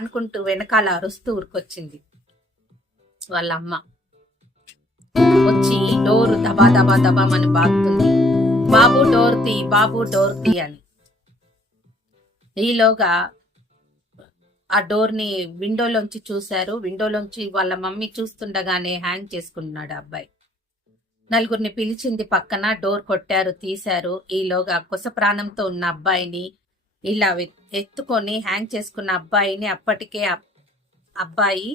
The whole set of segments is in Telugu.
అనుకుంటూ వెనకాల అరుస్తూ ఉరికొచ్చింది వాళ్ళ అమ్మ వచ్చి డోరు దబా దబా దబామని బాగుతుంది బాబు డోర్ తీ బాబు డోర్ తీ అని. ఈలోగా ఆ డోర్ని విండోలోంచి చూశారు. విండోలోంచి వాళ్ళ మమ్మీ చూస్తుండగానే హ్యాంగ్ చేసుకున్నాడు అబ్బాయి. నలుగురిని పిలిచింది పక్కన డోర్ కొట్టారు తీశారు. ఈలోగా కుస ప్రాణంతో ఉన్న అబ్బాయిని ఇలా ఎత్తుకొని హ్యాంగ్ చేసుకున్న అబ్బాయిని అప్పటికే అబ్బాయి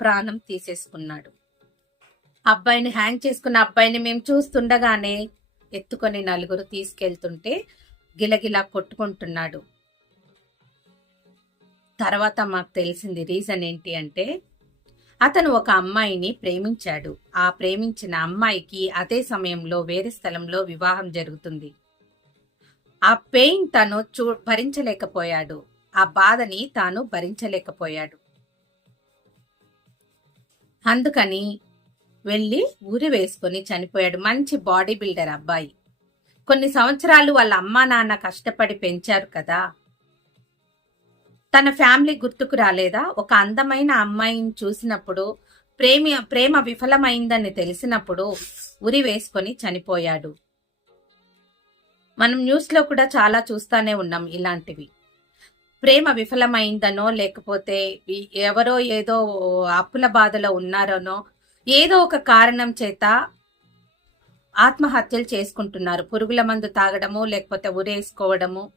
ప్రాణం తీసేసుకున్నాడు. అబ్బాయిని హ్యాంగ్ చేసుకున్న అబ్బాయిని మేము చూస్తుండగానే ఎత్తుకొని నలుగురు తీసుకెళ్తుంటే గిలగిలా కొట్టుకుంటున్నాడు. తర్వాత మాకు తెలిసింది రీజన్ ఏంటి అంటే అతను ఒక అమ్మాయిని ప్రేమించాడు. ఆ ప్రేమించిన అమ్మాయికి అదే సమయంలో వేరే స్థలంలో వివాహం జరుగుతుంది. ఆ పెయిన్ తను చూ భరించలేకపోయాడు. ఆ బాధని తాను భరించలేకపోయాడు. అందుకని వెళ్ళి ఉరి వేసుకొని చనిపోయాడు. మంచి బాడీ బిల్డర్ అబ్బాయి. కొన్ని సంవత్సరాలు వాళ్ళ అమ్మా నాన్న కష్టపడి పెంచారు కదా. తన ఫ్యామిలీ గుర్తుకు రాలేదా? ఒక అందమైన అమ్మాయిని చూసినప్పుడు ప్రేమి ప్రేమ విఫలమైందని తెలిసినప్పుడు ఉరి వేసుకొని చనిపోయాడు. మనం న్యూస్లో కూడా చాలా చూస్తానే ఉన్నాం ఇలాంటివి. ప్రేమ విఫలమైందనో లేకపోతే ఎవరో ఏదో అప్పుల బాధలో ఉన్నారనో ఏదో ఒక కారణం చేత ఆత్మహత్యలు చేసుకుంటున్నారు. పురుగుల మందు తాగడము లేకపోతే ఉరేసుకోవడము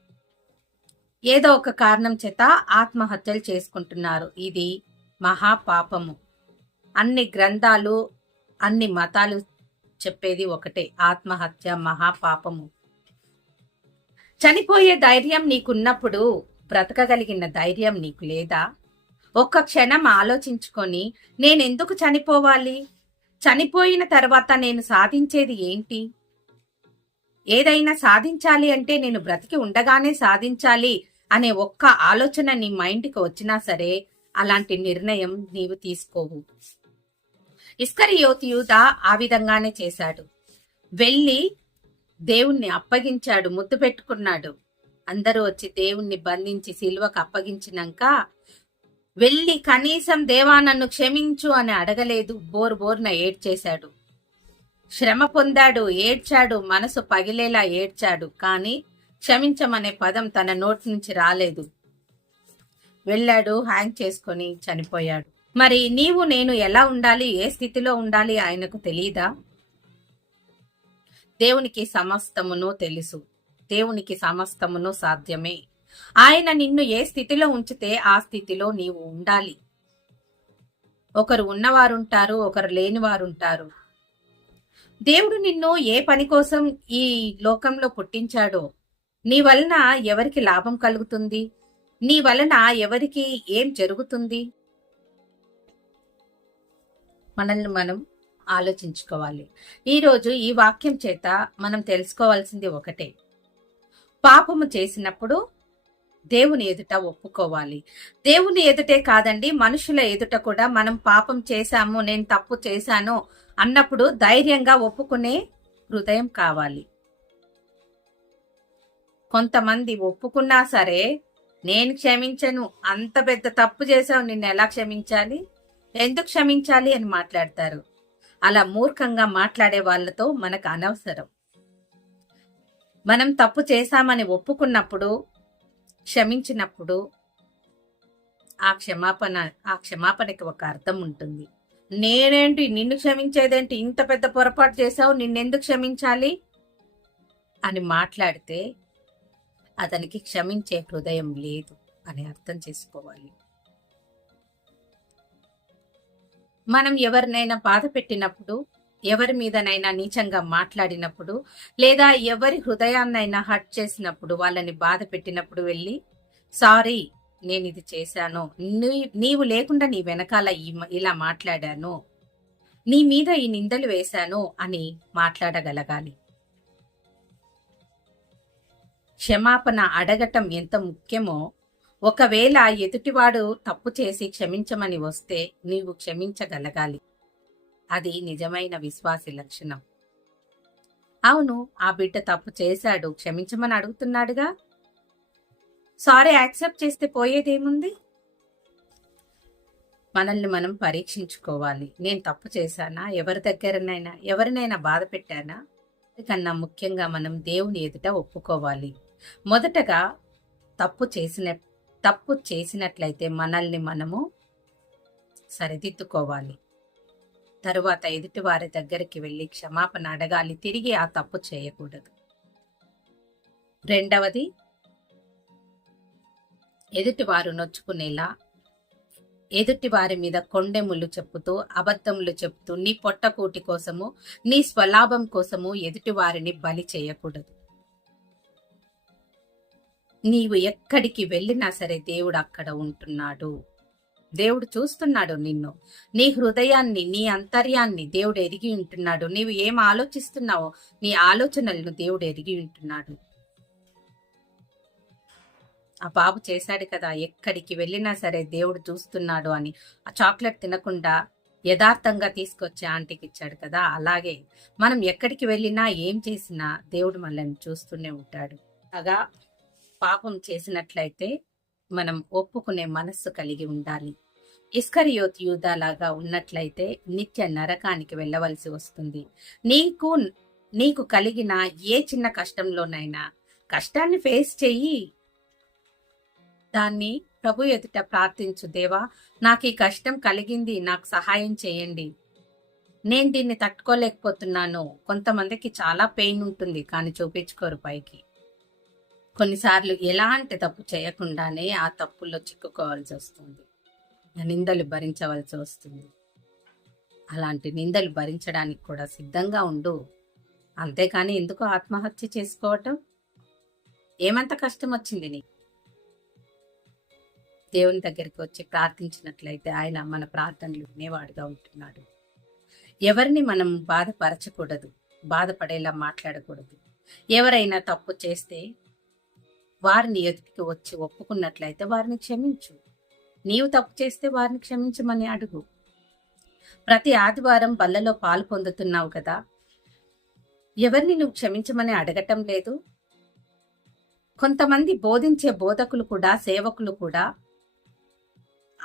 ఏదో ఒక కారణం చేత ఆత్మహత్యలు చేసుకుంటున్నారు. ఇది మహాపాపము. అన్ని గ్రంథాలు అన్ని మతాలు చెప్పేది ఒకటే. ఆత్మహత్య మహాపాపము. చనిపోయే ధైర్యం నీకున్నప్పుడు బ్రతకగలిగిన ధైర్యం నీకు లేదా? ఒక్క క్షణం ఆలోచించుకొని నేనెందుకు చనిపోవాలి? చనిపోయిన తర్వాత నేను సాధించేది ఏంటి? ఏదైనా సాధించాలి అంటే నేను బ్రతికి ఉండగానే సాధించాలి అనే ఒక్క ఆలోచన నీ మైండ్కి వచ్చినా సరే అలాంటి నిర్ణయం నీవు తీసుకోవు. ఇస్కరియోతి యూద ఆ విధంగానే చేశాడు. వెళ్ళి దేవుణ్ణి అప్పగించాడు ముద్దు పెట్టుకున్నాడు. అందరూ వచ్చి దేవుణ్ణి బంధించి సిలువకు అప్పగించినాక వెళ్ళి కనీసం దేవా నన్ను క్షమించు అని అడగలేదు. బోర్ బోర్న ఏడ్చేశాడు. శ్రమ పొందాడు ఏడ్చాడు మనసు పగిలేలా ఏడ్చాడు. కానీ క్షమించమనే పదం తన నోటి నుంచి రాలేదు. వెళ్ళాడు హ్యాంగ్ చేసుకొని చనిపోయాడు. మరి నీవు నేను ఎలా ఉండాలి? ఏ స్థితిలో ఉండాలి? ఆయనకు తెలియదా దేవునికి సమస్తమును తెలుసు. దేవునికి సమస్తమును సాధ్యమే. ఆయన నిన్ను ఏ స్థితిలో ఉంచితే ఆ స్థితిలో నీవు ఉండాలి. ఒకరు ఉన్నవారుంటారు ఒకరు లేనివారుంటారు. దేవుడు నిన్ను ఏ పని కోసం ఈ లోకంలో పుట్టించాడో నీ వలన ఎవరికి లాభం కలుగుతుంది? నీ వలన ఎవరికి ఏం జరుగుతుంది? మనల్ని మనం ఆలోచించుకోవాలి. ఈరోజు ఈ వాక్యం చేత మనం తెలుసుకోవాల్సింది ఒకటే. పాపము చేసినప్పుడు దేవుని ఎదుట ఒప్పుకోవాలి. దేవుని ఎదుటే కాదండి మనుషుల ఎదుట కూడా మనం పాపం చేశాము నేను తప్పు చేశాను అన్నప్పుడు ధైర్యంగా ఒప్పుకునే హృదయం కావాలి. కొంతమంది ఒప్పుకున్నా సరే నేను క్షమించను అంత పెద్ద తప్పు చేశావు నిన్ను ఎలా క్షమించాలి? ఎందుకు క్షమించాలి అని మాట్లాడతారు. అలా మూర్ఖంగా మాట్లాడే వాళ్ళతో మనకు అనవసరం. మనం తప్పు చేశామని ఒప్పుకున్నప్పుడు క్షమించినప్పుడు ఆ క్షమాపణ ఆ క్షమాపణకి ఒక అర్థం ఉంటుంది. నేనేంటి నిన్ను క్షమించేదేంటి? ఇంత పెద్ద పొరపాటు చేశావు నిన్నెందుకు క్షమించాలి? అని మాట్లాడితే అతనికి క్షమించే హృదయం లేదు అని అర్థం చేసుకోవాలి. మనం ఎవరినైనా బాధ పెట్టినప్పుడు ఎవరి మీదనైనా నీచంగా మాట్లాడినప్పుడు లేదా ఎవరి హృదయాన్నైనా హర్ట్ చేసినప్పుడు వాళ్ళని బాధ పెట్టినప్పుడు వెళ్ళి సారీ నేను ఇది చేశాను. నీ- నీవు లేకుండా నీ వెనకాల ఇలా మాట్లాడాను. నీ మీద ఈ నిందలు వేశాను అని మాట్లాడగలగాలి. క్షమాపణ అడగటం ఎంత ముఖ్యమో ఒకవేళ ఎదుటివాడు తప్పు చేసి క్షమించమని వస్తే నీవు క్షమించగలగాలి. అది నిజమైన విశ్వాసి లక్షణం. అవును ఆ బిడ్డ తప్పు చేశాడు క్షమించమని అడుగుతున్నాడుగా? సారీ యాక్సెప్ట్ చేస్తే పోయేదేముంది? మనల్ని మనం పరీక్షించుకోవాలి. నేను తప్పు చేశానా? ఎవరి దగ్గరనైనా ఎవరినైనా బాధ పెట్టానా? కన్నా ముఖ్యంగా మనం దేవుని ఎదుట ఒప్పుకోవాలి. మొదటగా తప్పు చేసిన తప్పు చేసినట్లయితే మనల్ని మనము సరిదిద్దుకోవాలి. తరువాత ఎదుటి వారి దగ్గరికి వెళ్ళి క్షమాపణ అడగాలి. తిరిగి ఆ తప్పు చేయకూడదు. రెండవది ఎదుటివారు నొచ్చుకునేలా ఎదుటి వారి మీద కొండెములు చెప్పుతూ అబద్ధములు చెప్తూ నీ పొట్టకూటి కోసము నీ స్వలాభం కోసము ఎదుటి వారిని బలి చేయకూడదు. నీవు ఎక్కడికి వెళ్ళినా సరే దేవుడు అక్కడ ఉంటున్నాడు. దేవుడు చూస్తున్నాడు నిన్ను. నీ హృదయాన్ని నీ అంతర్యాన్ని దేవుడు ఎరిగి ఉంటున్నాడు. నీవు ఏం ఆలోచిస్తున్నావో నీ ఆలోచనలను దేవుడు ఎరిగి ఉంటున్నాడు. ఆ బాబు చేశాడు కదా ఎక్కడికి వెళ్ళినా సరే దేవుడు చూస్తున్నాడు అని. ఆ చాక్లెట్ తినకుండా యథార్థంగా తీసుకొచ్చి ఆంటీకి ఇచ్చాడు కదా అలాగే మనం ఎక్కడికి వెళ్ళినా ఏం చేసినా దేవుడు మనల్ని చూస్తూనే ఉంటాడు. అగా పాపం చేసినట్లయితే మనం ఒప్పుకునే మనస్సు కలిగి ఉండాలి. ఇస్కరియోత్ యూదాలాగా ఉన్నట్లయితే నిత్య నరకానికి వెళ్ళవలసి వస్తుంది. నీకు నీకు కలిగిన ఏ చిన్న కష్టంలోనైనా కష్టాన్ని ఫేస్ చెయ్యి దాన్ని ప్రభు ఎదుట ప్రార్థించు దేవా నాకు ఈ కష్టం కలిగింది నాకు సహాయం చేయండి. నేను దీన్ని తట్టుకోలేకపోతున్నాను. కొంతమందికి చాలా పెయిన్ ఉంటుంది కానీ చూపించుకోరు పైకి. కొన్నిసార్లు ఎలాంటి తప్పు చేయకుండానే ఆ తప్పుల్లో చిక్కుకోవాల్సి వస్తుంది. నిందలు భరించవలసి వస్తుంది. అలాంటి నిందలు భరించడానికి కూడా సిద్ధంగా ఉండు. అంతేకాని ఎందుకు ఆత్మహత్య చేసుకోవటం? ఏమంత కష్టం వచ్చింది నీకు? దేవుని దగ్గరికి వచ్చి ప్రార్థించినట్లయితే ఆయన మన ప్రార్థనలు వినేవాడుగా ఉంటున్నాడు. ఎవరిని మనం బాధపరచకూడదు బాధపడేలా మాట్లాడకూడదు. ఎవరైనా తప్పు చేస్తే వారిని ఎదుటికి వచ్చి ఒప్పుకున్నట్లయితే వారిని క్షమించు. నీవు తప్పు చేస్తే వారిని క్షమించమని అడుగు. ప్రతి ఆదివారం బల్లలో పాలు పొందుతున్నావు కదా? ఎవరిని నువ్వు క్షమించమని అడగటం లేదు? కొంతమంది బోధించే బోధకులు కూడా సేవకులు కూడా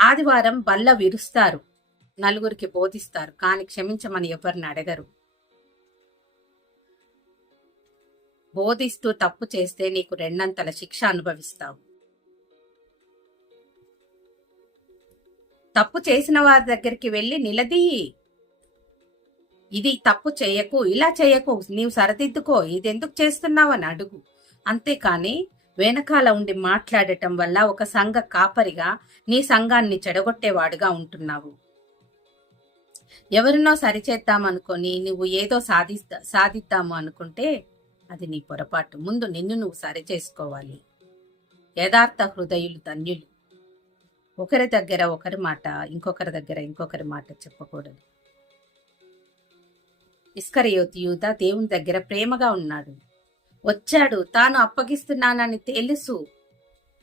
ఆదివారం బల్ల విరుస్తారు. నలుగురికి బోధిస్తారు కానీ క్షమించమని ఎవరిని అడగరు. బోధిస్తూ తప్పు చేస్తే నీకు రెండంతల శిక్ష అనుభవిస్తావు. తప్పు చేసిన వారి దగ్గరికి వెళ్ళి నిలదీయి. ఇది తప్పు చేయకు ఇలా చేయకు నీవు సరిదిద్దుకో ఇది ఎందుకు చేస్తున్నావు అని అడుగు. అంతేకాని వెనకాల ఉండి మాట్లాడటం వల్ల ఒక సంఘ కాపరిగా నీ సంఘాన్ని చెడగొట్టేవాడుగా ఉంటున్నావు. ఎవరినో సరిచేద్దామనుకొని నువ్వు ఏదో సాధిస్తా సాధిద్దాము అనుకుంటే అది నీ పొరపాటు. ముందు నిన్ను నువ్వు సరిచేసుకోవాలి యథార్థ హృదయులు ధన్యులు. ఒకరి దగ్గర ఒకరి మాట ఇంకొకరి దగ్గర ఇంకొకరి మాట చెప్పకూడదు. ఇస్కరయోతి యూత దేవుని దగ్గర ప్రేమగా ఉన్నాడు. వచ్చాడు తాను అప్పగిస్తున్నానని తెలుసు.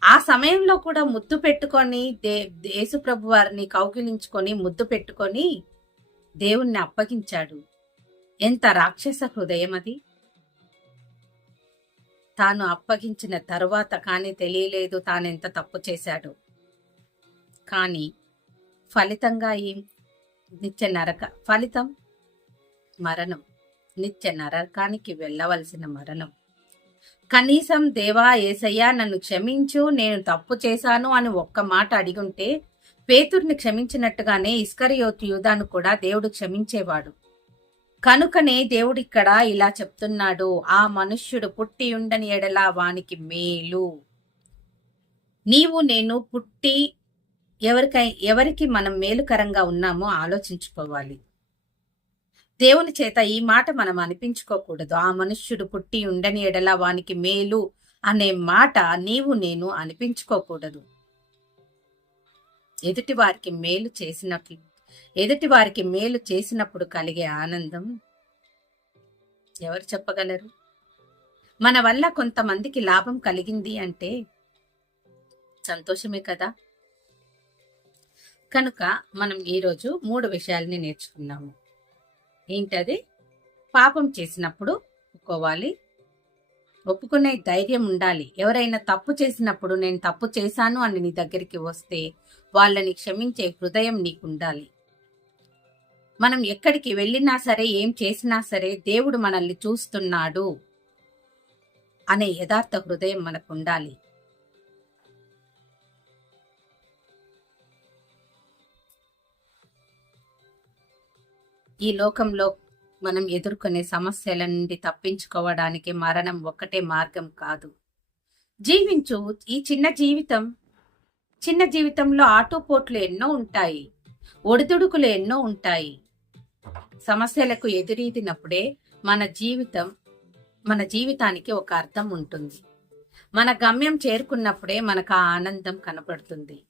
ఆ సమయంలో కూడా ముద్దు పెట్టుకొని దే యేసుప్రభు వారిని కౌగిలించుకొని ముద్దు పెట్టుకొని దేవుణ్ణి అప్పగించాడు. ఎంత రాక్షస హృదయం అది. తాను అప్పగించిన తరువాత కానీ తెలియలేదు తానెంత తప్పు చేశాడు. కానీ ఫలితంగా ఏం నిత్య నరక ఫలితం మరణం. నిత్య నరకానికి వెళ్ళవలసిన మరణం. కనీసం దేవా ఏసయ్యా నన్ను క్షమించు నేను తప్పు చేశాను అని ఒక్క మాట అడిగుంటే పేతుర్ని క్షమించినట్టుగానే ఇస్కరియోతు యూదాను కూడా దేవుడు క్షమించేవాడు. కనుకనే దేవుడిక్కడ ఇలా చెప్తున్నాడు ఆ మనుష్యుడు పుట్టి ఉండని ఎడలా వానికి మేలు. నీవు నేను పుట్టి ఎవరికై ఎవరికి మనం మేలుకరంగా ఉన్నామో ఆలోచించుకోవాలి. దేవుని చేత ఈ మాట మనం అనిపించుకోకూడదు. ఆ మనుష్యుడు పుట్టి ఉండని ఎడల వానికి మేలు అనే మాట నీవు నేను అనిపించుకోకూడదు. ఎదుటి వారికి మేలు చేసినట్లు ఎదుటి వారికి మేలు చేసినప్పుడు కలిగే ఆనందం ఎవరు చెప్పగలరు? మన వల్ల కొంతమందికి లాభం కలిగింది అంటే సంతోషమే కదా? కనుక మనం ఈరోజు మూడు విషయాల్ని నేర్చుకున్నాము. ఏంటది? పాపం చేసినప్పుడు ఒప్పుకోవాలి. ఒప్పుకునే ధైర్యం ఉండాలి. ఎవరైనా తప్పు చేసినప్పుడు నేను తప్పు చేశాను అని నీ దగ్గరికి వస్తే వాళ్ళని క్షమించే హృదయం నీకుండాలి. మనం ఎక్కడికి వెళ్ళినా సరే ఏం చేసినా సరే దేవుడు మనల్ని చూస్తున్నాడు అనే యథార్థ హృదయం మనకు ఉండాలి ఈ లోకంలో మనం ఎదుర్కొనే సమస్యల నుండి తప్పించుకోవడానికి మరణం ఒక్కటే మార్గం కాదు. జీవించు. ఈ చిన్న జీవితం చిన్న జీవితంలో ఆటోపోట్లు ఎన్నో ఉంటాయి ఒడిదుడుకులు ఎన్నో ఉంటాయి. సమస్యలకు ఎదురీదినప్పుడే మన జీవితం మన జీవితానికి ఒక అర్థం ఉంటుంది. మన గమ్యం చేరుకున్నప్పుడే మనకు ఆ ఆనందం కనపడుతుంది.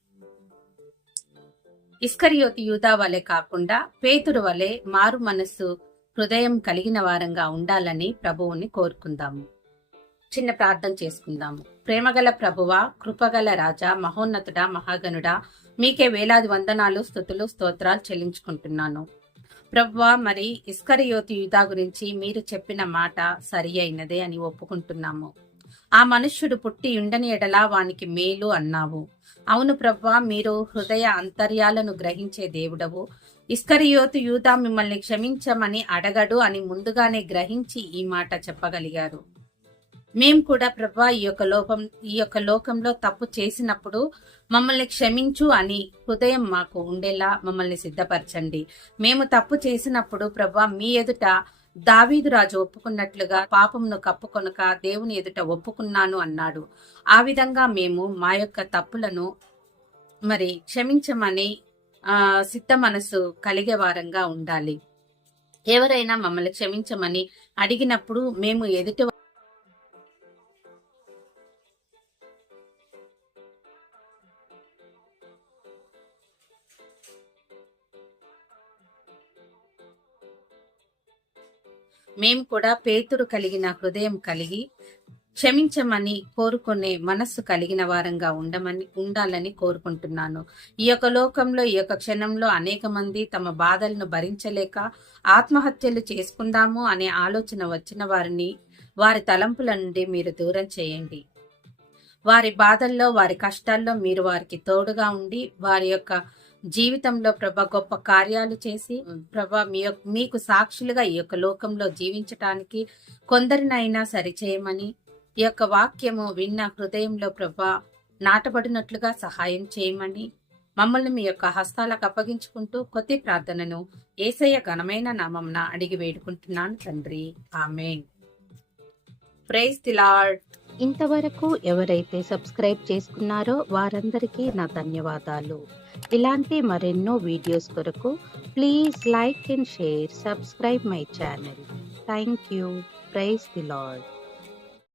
ఇస్కరియోతి యూదా వలె కాకుండా పేతురు వలె మారు మనస్సు హృదయం కలిగిన వారంగా ఉండాలని ప్రభువుని కోరుకుందాము. చిన్న ప్రార్థన చేసుకుందాము. ప్రేమగల ప్రభువ కృపగల రాజా మహోన్నతుడా మహాగనుడా మీకే వేలాది వందనాలు స్థుతులు స్తోత్రాలు చెల్లించుకుంటున్నాను. ప్రవ్వా మరి ఇస్కరియోతి యూదా గురించి మీరు చెప్పిన మాట సరి అయినదే అని ఒప్పుకుంటున్నాము. ఆ మనుష్యుడు పుట్టి ఉండని ఎడలా వానికి మేలు అన్నావు. అవును ప్రవ్వా మీరు హృదయ అంతర్యాలను గ్రహించే దేవుడవు. ఇస్కరియోతు యూదా మిమ్మల్ని క్షమించమని అడగడు అని ముందుగానే గ్రహించి ఈ మాట చెప్పగలిగారు. మేము కూడా ప్రభా ఈ యొక్క లోపం ఈ యొక్క లోకంలో తప్పు చేసినప్పుడు మమ్మల్ని క్షమించు అని హృదయం మాకు ఉండేలా మమ్మల్ని సిద్ధపరచండి. మేము తప్పు చేసినప్పుడు ప్రభా మీ ఎదుట దావీదు రాజు ఒప్పుకున్నట్లుగా పాపమును కప్పుకొనక దేవుని ఎదుట ఒప్పుకున్నాను అన్నాడు. ఆ విధంగా మేము మా యొక్క తప్పులను మరి క్షమించమని ఆ సిద్ధ మనసు కలిగే వారంగా ఉండాలి. ఎవరైనా మమ్మల్ని క్షమించమని అడిగినప్పుడు మేము ఎదుటి మేము కూడా పేతురు కలిగిన హృదయం కలిగి క్షమించమని కోరుకునే మనస్సు కలిగిన వారంగా ఉండమని ఉండాలని కోరుకుంటున్నాను. ఈ యొక్క లోకంలో ఈ యొక్క క్షణంలో అనేక మంది తమ బాధలను భరించలేక ఆత్మహత్యలు చేసుకుందాము అనే ఆలోచన వచ్చిన వారిని వారి తలంపుల నుండి మీరు దూరం చేయండి. వారి బాధల్లో వారి కష్టాల్లో మీరు వారికి తోడుగా ఉండి వారి యొక్క జీవితంలో ప్రభ గొప్ప కార్యాలు చేసి ప్రభ మీ మీకు సాక్షులుగా ఈ యొక్క లోకంలో జీవించటానికి కొందరినైనా సరిచేయమని ఈ యొక్క వాక్యము విన్న హృదయంలో ప్రభ నాటబడినట్లుగా సహాయం చేయమని మమ్మల్ని మీ యొక్క హస్తాలకు అప్పగించుకుంటూ కొద్ది ప్రార్థనను ఏసయ్య ఘనమైన నామంన అడిగి వేడుకుంటున్నాను తండ్రి. ఆమెన్. Praise the Lord. ఇంతవరకు ఎవరైతే సబ్స్క్రైబ్ చేసుకున్నారో వారందరికీ నా ధన్యవాదాలు. ఇలాంటి మరెన్నో వీడియోస్ కొరకు please like and share subscribe my channel. Thank you. Praise the Lord